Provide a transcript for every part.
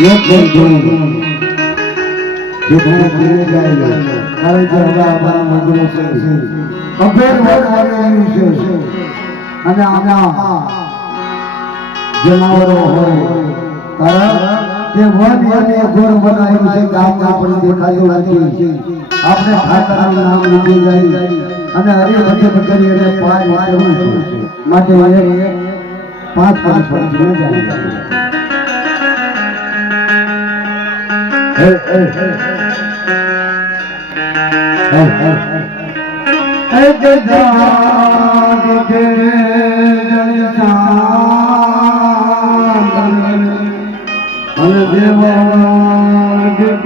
એક જોયું જો ઘણા ધીરે જાય કારણ કે હવે આપણા મંદિરો છે અભેર વડવાની છે અને આના જનાવરો હોય કારણ કે વન યને ઘોર બનાવ્યું છે ગામ આપણે દેખાતું નથી આપણે ખાતરનું નામ લીધું જાય અને હરે ભજન કરી અને પાય માટે પાંચ પાંચ જાય hey hey hey hey hey ke અને દેવા કે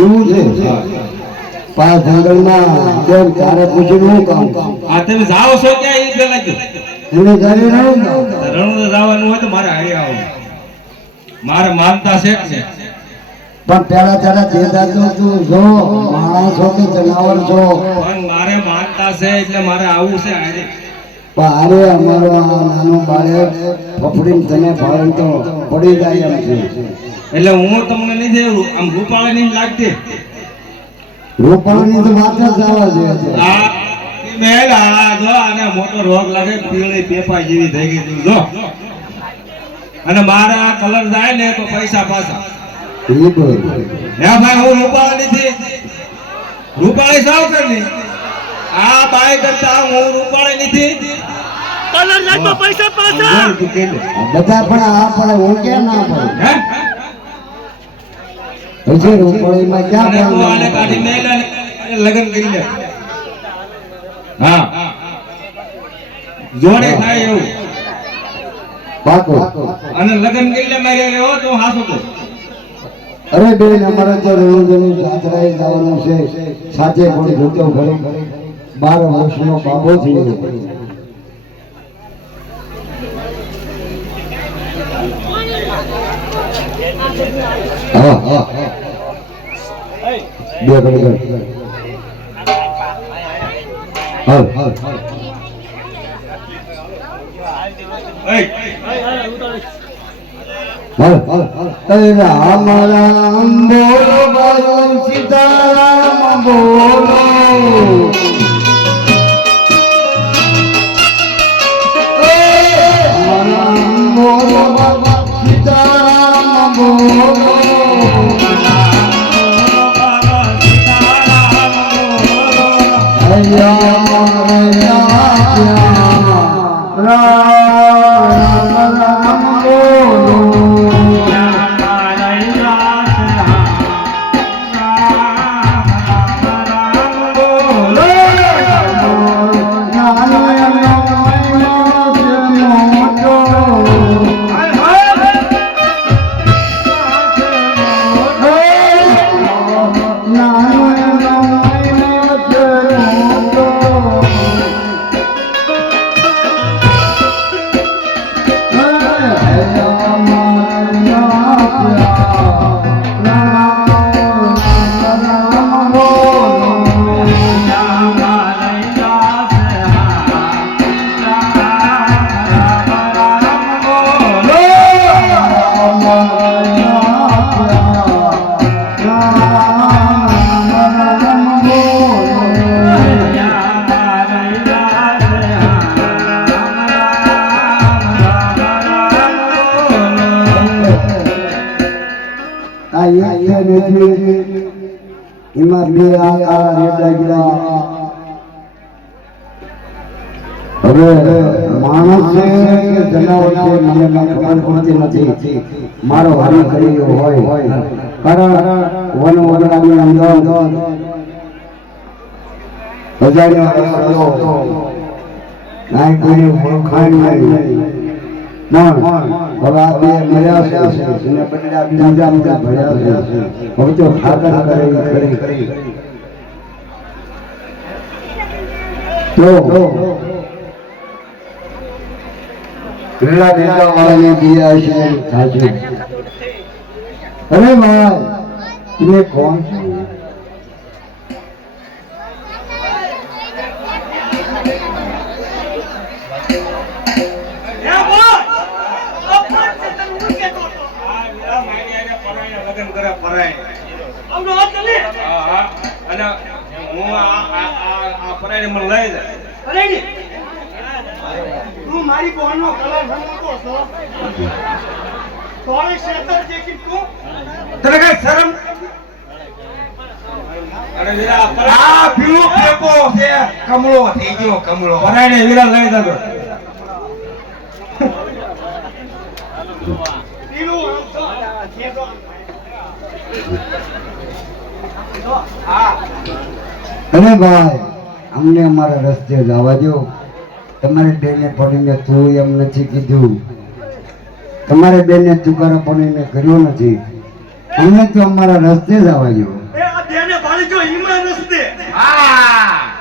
એવું છે પા જંગલમાં કેમ તારે પૂછીને હું કામ આ તમે જાઓ છો ક્યાં એ પેલા જો એને ઘરે રહું રણું જવાનું હોય તો મારે હારે આવો મારે માનતા છે કે છે પણ પેલા તારા જે દાદો તું જો માણસ છો કે જનાવર છો પણ મારે માનતા છે એટલે મારે આવું છે હારે પણ અરે અમારો આ નાનો બાળક ફફડીને તને ભાવે તો પડી જાય એમ છે એટલે હું તમને નહીં દેવું આમ રૂપાળા નહીં લાગતી રોપાવાની તો વાત જ જવા જોઈએ આ મેલ આ જો આને મોટો રોગ લાગે પીળી પેપા જેવી થઈ ગઈ તું જો અને મારે આ કલર જાય ને તો પૈસા પાછા એ બોલ હે ભાઈ હું રૂપાળા નથી રૂપાળી સાવ કરી આ બાય કરતા હું રૂપાળી નથી કલર જાય તો પૈસા પાછા બધા પણ આ પણ હું કેમ ના પડે હે હજી રોપાળીમાં ક્યાં અને તું આને પણ કાઢી મેલ અને લગ્ન કરી લે હા જોડે થાય એવું પાકો અને લગ્ન કરી લે મારે એવો તો હાસો તો અરે બેન અમારે તો રેણુજની જાત્રાએ જવાનું છે સાચે કોઈ જોતો ઘરે 12 વર્ષનો બાબો થઈ ગયો હા હા બે ઘડી ઘડી હાલ હાલ એય હાલ હાલ રામ રામ બોલો બોલો સીતારામ બોલો રામ બોલો સીતારામ બોલો એમાં બે આ કાળા રેડા ગયા હવે માણસ છે કે જનાવર છે મને ખબર પડતી નથી મારો હરી કરી ગયો હોય કારણ વન વગડાની અંદર હજારીઓ નાઈ કોઈ ઓળખાણ નહીં હવે આ બે મળ્યા છે અને બદલા બીજા બીજા ભર્યા છે હવે તો ઠાકર કરે ખરી તો ક્રીડા દેતા વાળાની દિયા છે થાજુ અરે ભાઈ તમે કોણ છો તું મારી બોનનો કલર રમતો છો તોરે શેતર દેખી તું તને કઈ શરમ અરે વીરા આ પીળો પેપો છે કમળો થઈ ગયો કમળો પરાણે વીરા લઈ જતો પીળું આમ તો જેતો અરે ભાઈ અમને અમારા રસ્તે જવા દો તમારે બેને પડીને તું એમ નથી કીધું તમારે બેને તુકારા પડીને કર્યો નથી અમને તો અમારા રસ્તે જવા દો એ મારી જો ઈમાન હશે હા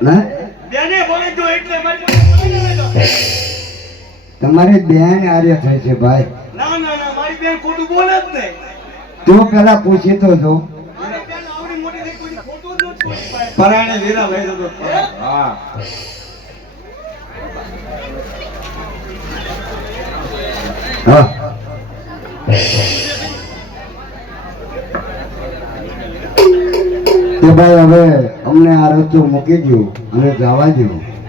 ના બેને બોલે જો એટલે મારી પાસે તમારી બેન આર્ય થાય છે ભાઈ. ના ના ના મારી બેન ખોટું બોલે જ નહીં તું પેલા પૂછી તો જો. મારી બેન આવડી મોટી થઈ કોઈ ખોટું જ નથી બોલી ભાઈ. પરાણે વીરા લઈ જતો હા હા કે ભાઈ હવે અમને આ રસ્તો મૂકી દો અને જવા દો.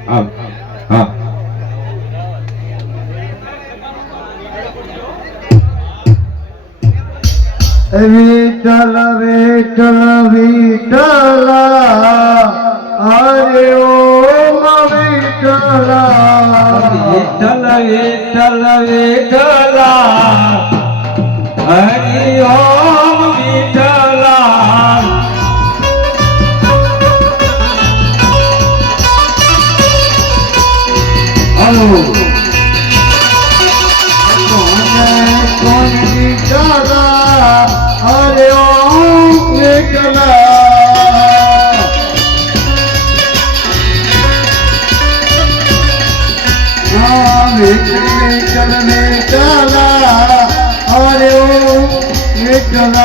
હા હા વિઠ્ઠલ વિઠ્ઠલ વિઠ્ઠલ હરે ઓમ વિઠ્ઠલ વિઠ્ઠલ વિઠ્ઠલ વિઠ્ઠલ હરિ ઓમ વિઠ્ઠલ હલો કોણ વિઠ્ઠલ હરે ઓમ વિઠ્ઠલ વિઠ્ઠલ વિઠ્ઠલ હરે ઓમ વિઠ્ઠલ.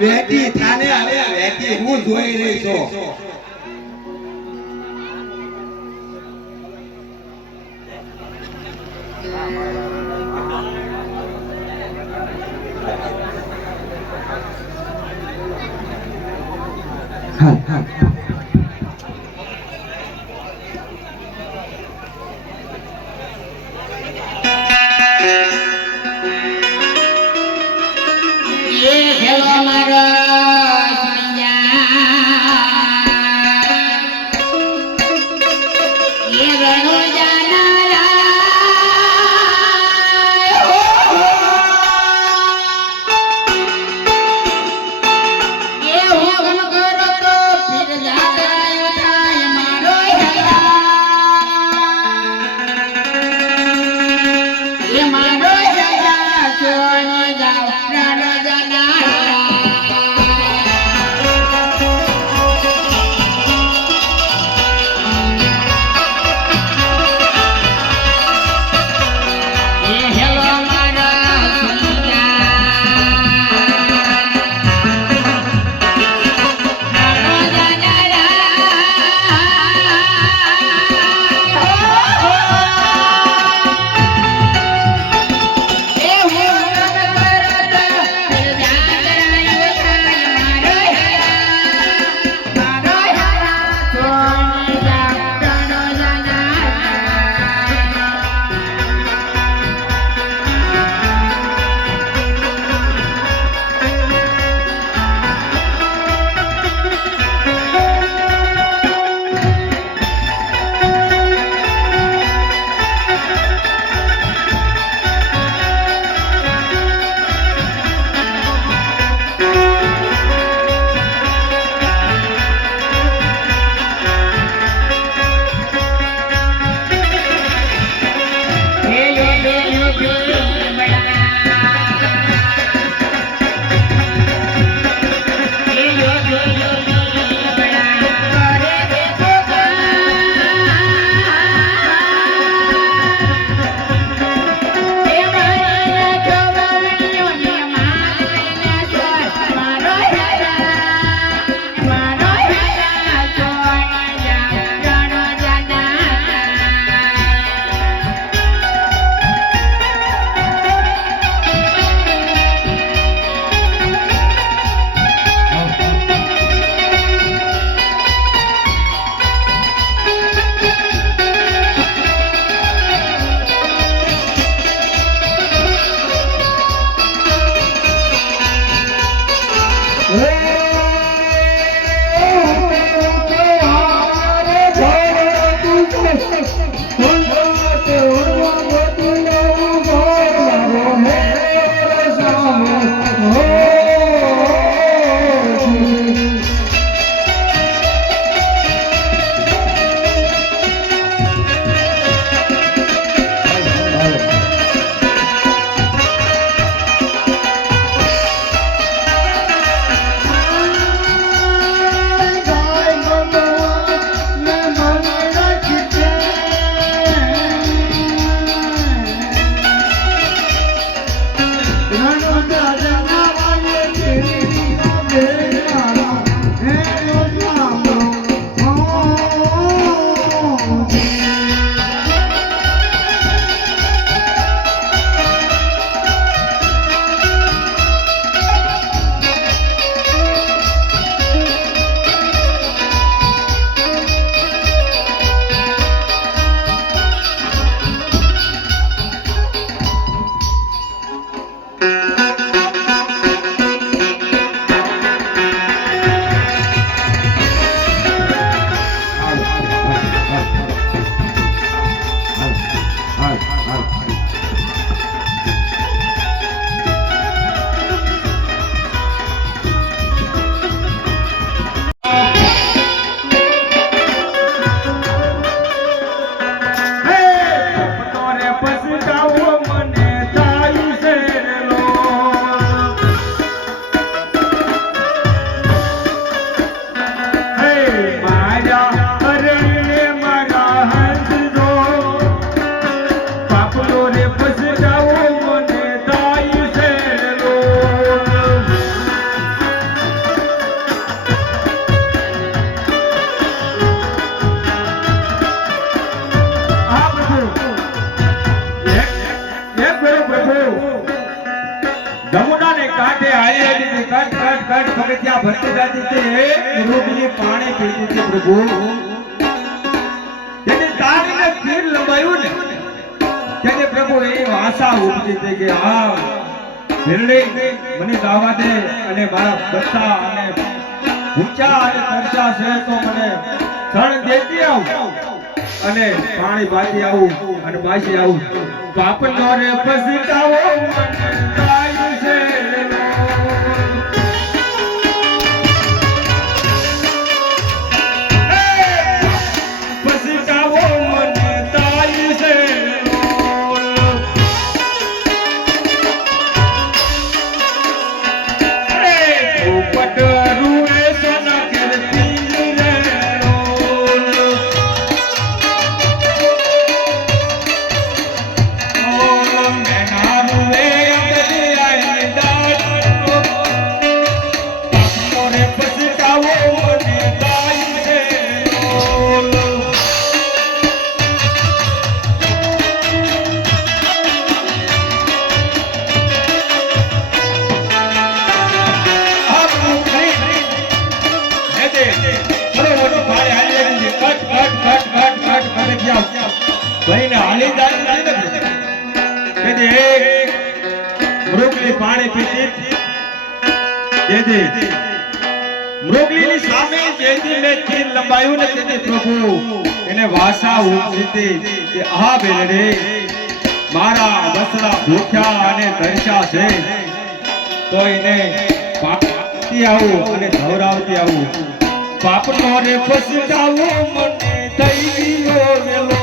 વેટી થાને હવે વેટી હું જોઈ રહી છું જમુનાને કાંઠે હાલી હતી કટ કટ કટ પગથિયા ભરતી જાતી તે રૂપની પાણી પીતી હતી પ્રભુ જેને તારીને તીર લંબાયું ને તેને પ્રભુ એ આશા ઉપજી હતી કે આ ભીરડી મને દાવા દે અને મારા બચ્ચા અને ઊંચા અને તરસા છે તો મને શરણ દેતી આવું અને પાણી બાજી આવું અને બાજી આવું બાપનો રે પસીતાવો મને કાયું છે પસીતાવો મને તાયું છે પોપટ રૂએ સોના કરતી રે પાણી પીતી મૃગલીની સામે જેથી મેં તીર લંબાયું ને તેને પ્રભુ એને વાસા ઉપજીતી કે આ બેલડે મારા વસરા ભૂખ્યા અને તરસ્યા છે તો એને પાપતી આવું અને ધવરાવતી આવું પાપનો રે પછતાવો મને થઈ ગયો વેલો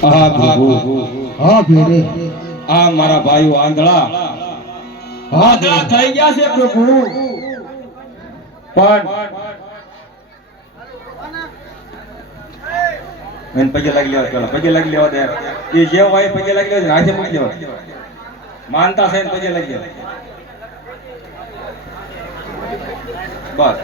આ પ્રભુ હા ભેરે આ મારા ભાઈઓ આંધળા આંધળા થઈ ગયા છે પ્રભુ પણ એને પગે લાગી લેવા પેલા પગે લાગી લેવા દે એ જે હોય પગે લાગી લેવા હાથે પડી લેવા માનતા છે ને પગે લાગી લેવા બસ